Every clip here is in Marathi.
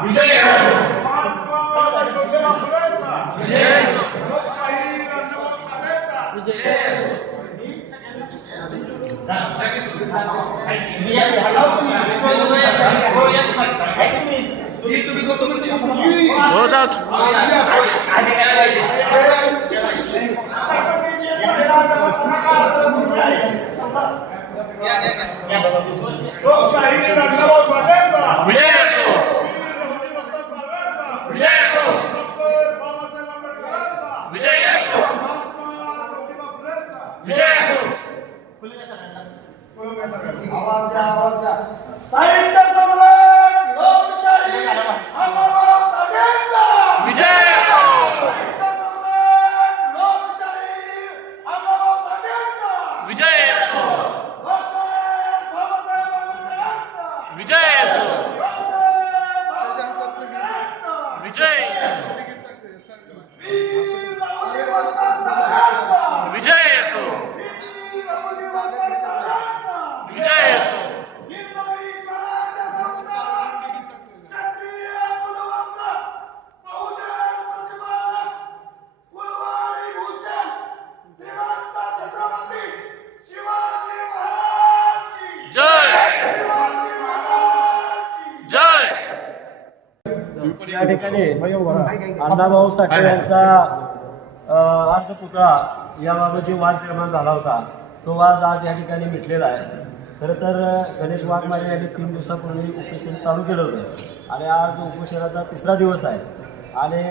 विजय असो महात्मा ज्योतिबा फुलेंचा विजय असो लोकशाही अण्णाभाऊ साठेंचा हो जा लोकशाही अण्णाभाऊ साठेंचा विजय असो वीर लहुजी साळवेंचा विजय असो डॉक्टर बाबासाहेब आंबेडकरांचा विजय असो महात्मा ज्योतिबा फुलेंचा विजय असो साहित्य सम्राट लोकशाही अण्णाभाऊ साठेंचा विजय! साहित्य सम्राट लोकशाही अण्णाभाऊ साठेंचा विजय बाबासाहेब आंबेडकरांचा. विजय विजय या ठिकाणी अण्णाभाऊ साठे यांचा अर्धपुतळा याबाबत जो वाद निर्माण झाला होता तो वाद आज या ठिकाणी मिटलेला आहे. खरं तर गणेश वाघमारे यांनी तीन दिवसापूर्वी उपोषण चालू केलं होतं. आणि आज उपोषणाचा तिसरा दिवस आहे. आणि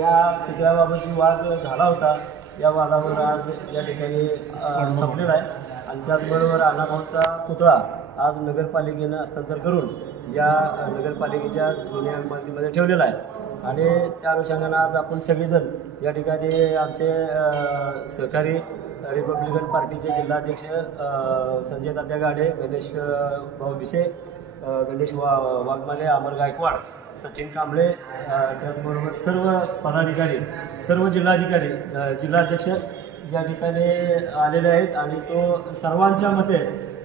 या पुतळ्याबाबत जो वाद झाला होता या वादावर आज या ठिकाणी संपलेला आहे. आणि त्याचबरोबर अण्णाभाऊचा पुतळा आज नगरपालिकेनं हस्तांतर करून या नगरपालिकेच्या जुन्या इमारतीमध्ये ठेवलेला आहे. आणि त्या अनुषंगानं आज आपण सगळेजण या ठिकाणी आमचे सहकारी रिपब्लिकन पार्टीचे जिल्हाध्यक्ष संजय तात्या गाडे गणेश भाऊ भिसे गणेश वा वाघमारे अमर गायकवाड सचिन कांबळे त्याचबरोबर सर्व पदाधिकारी सर्व जिल्हाधिकारी जिल्हाध्यक्ष या ठिकाणी आलेले आहेत. आणि तो सर्वांच्या मते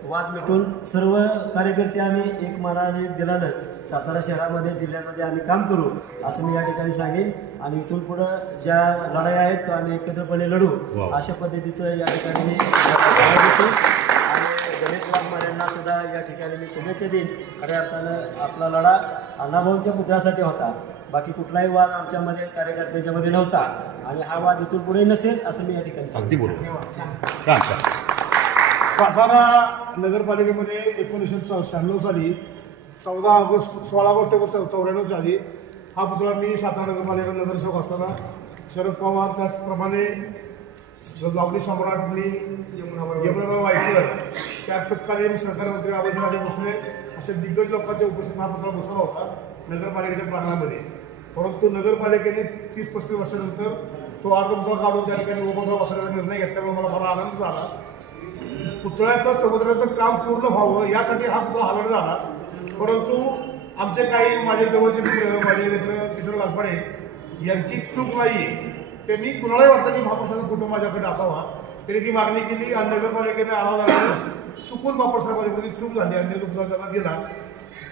वाद मिटून सर्व कार्यकर्ते आम्ही एक मनाने दिलानं सातारा शहरामध्ये जिल्ह्यामध्ये आम्ही काम करू असं मी या ठिकाणी सांगेन. आणि इथून पुढं ज्या लढाई आहेत त्या आम्ही एकत्रपणे लढू अशा पद्धतीचं या ठिकाणी मी. आणि गणेश वाघमाऱ्यांना सुद्धा या ठिकाणी मी शुभेच्छा देईन. खऱ्या अर्थानं आपला लढा अण्णाभाऊंच्या पुतळ्यासाठी होता. बाकी कुठलाही वाद आमच्यामध्ये कार्यकर्त्यांच्यामध्ये नव्हता. आणि हा वाद इथून पुढे नसेल असं मी या ठिकाणी सांगतो सातारा नगरपालिकेमध्ये एकोणीसशे चौ शहाण्णव साली चौदा ऑगस्ट सोळा ऑगस्ट एकोणीसशे चौऱ्याण्णव साली हा पुतळा मी सातारा नगरपालिका नगरसेवक असताना शरद पवार त्याचप्रमाणे लावणी सम्राटनी यमुनाबाई वायकर त्या तत्कालीन सहकार मंत्री अभयराजे भोसले अशा दिग्गज लोकांच्या उपस्थित हा पुतळा बसवला होता नगरपालिकेच्या प्रांगणामध्ये. परंतु नगरपालिकेने तीस पस्तीस वर्षानंतर तो अर्ध पुतळा काढून त्या ठिकाणी उपद्रव बसवण्याचा निर्णय घेतल्यामुळे मला फार आनंद झाला. पुतळ्याचं समुद्राचं काम पूर्ण व्हावं यासाठी हा पुतळा हलवला झाला परंतु आमचे काही माझे जवळचे मित्र माझे मित्र किशोर गालपाडे यांची चूक नाही आहे त्यांनी कुणालाही वाटतं की महापुरुषाचा फोटो माझ्याकडे असावा. त्यांनी ती मागणी केली आणि नगरपालिकेने आला चुकून बापडसाहेबांची चूक झाली आणि तो पुतळा त्यांना दिला.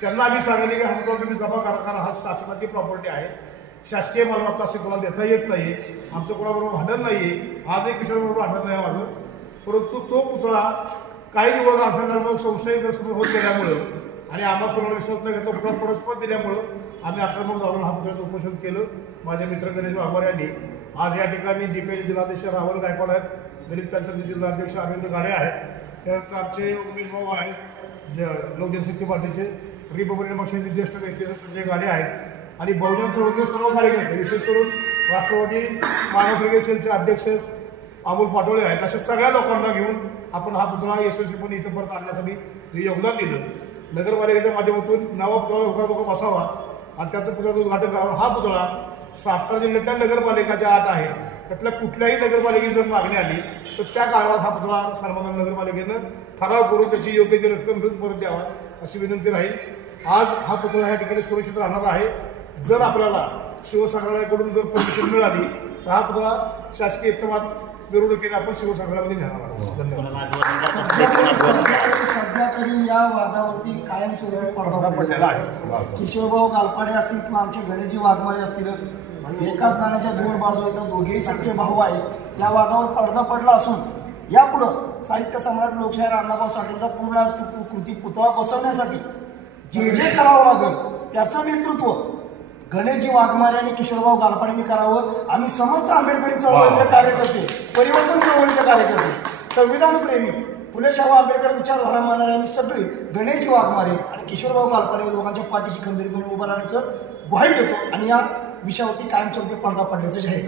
त्यांना आम्ही सांगितले की हा पुतळा तुम्ही जमा करा कारण हा शासनाची प्रॉपर्टी आहे. शासकीय मालमत्ता असे कोणाला देता येत नाही आमचं कोणाबरोबर भांडण नाही आहे आजही किशोरबरोबर भांडण नाही माझं. परंतु तो पुतळा काही दिवस अडचणीमुळे संशयग्रस्त होत गेल्यामुळं आणि आम्हाला कोणाला विश्वास नाही घेतला पुतळा परस्पर दिल्यामुळं आम्ही आक्रमक जाऊन हा पुतळ्याचं उपोषण केलं. माझ्या मित्र गणेश वाघमारे यांनी. आज या ठिकाणी डीपीचे जिल्हाध्यक्ष रावण गायकवाड आहेत. दलित पंचायत जिल्हाध्यक्ष अरविंद गाडे आहेत. त्यानंतर आमचे उमेश भाऊ आहेत ज लोकजनशक्ती पार्टीचे रिपब्लिकन पक्षाचे ज्येष्ठ नेते संजय गाडे आहेत. आणि बहुजन चळवळीचे सर्व कार्यकर्ते विशेष करून राष्ट्रवादी मानव ब्रिगेड अध्यक्ष अमोल पाटोळे आहेत अशा सगळ्या लोकांना घेऊन आपण हा पुतळा यशस्वीपणे इथं परत आणण्यासाठी जे योगदान दिलं. नगरपालिकेच्या माध्यमातून नवा पुतळा लवकर लवकर बसावा आणि त्याचं पुतळ्याचं उद्घाटन करावं. हा पुतळा सातारा जिल्ह्यातल्या नगरपालिकाच्या आत आहेत त्यातल्या कुठल्याही नगरपालिकेची जर मागणी आली तर त्या काळात हा पुतळा सर्वांना नगरपालिकेनं ठराव करून त्याची योग्य ती रक्कम घेऊन परत द्यावा अशी विनंती राहील. आज हा पुतळा या ठिकाणी सुरक्षित राहणार आहे. जर आपल्याला शिवसंग्रहालयाकडून जर परमिशन मिळाली तर हा पुतळा शासकीय इतमात मिरवणुकीने आपण नेणार आहोत धन्यवाद. सध्या तरी या वादावरती कायमस्वरूपी पडदा पडदा पडलेला आहे. किशोरभाऊ गालपाडे असतील किंवा आमचे गणेशजी वाघमारे असतील एकाच नाण्याच्या दोन बाजू आहेत दोघेही सच्चे भाऊ आहेत. त्या वादावर पडदा पडला असून यापुढं साहित्य सम्राट लोकशाहीर अण्णाभाऊ साठेचा पूर्ण कृती पुतळा बसवण्यासाठी जे जे करावं लागेल त्याचं नेतृत्व गणेशजी वाघमारे आणि किशोरभाऊ गालपाडेंनी करावं आम्ही समस्त आंबेडकरी चळवळीचे कार्यकर्ते परिवर्तन चळवळीचे कार्यकर्ते संविधान प्रेमी फुले शाहू आंबेडकर विचारधारा मानणारे आम्ही सगळे गणेशजी वाघमारे आणि किशोरभाऊ गालपाडे या दोघांच्या पाठीशी खंबीरपणे उभं राहण्याचं ग्वाही देतो आणि या विषयावरती कायमस्वरूपी पडदा पडल्याचं जाहीर.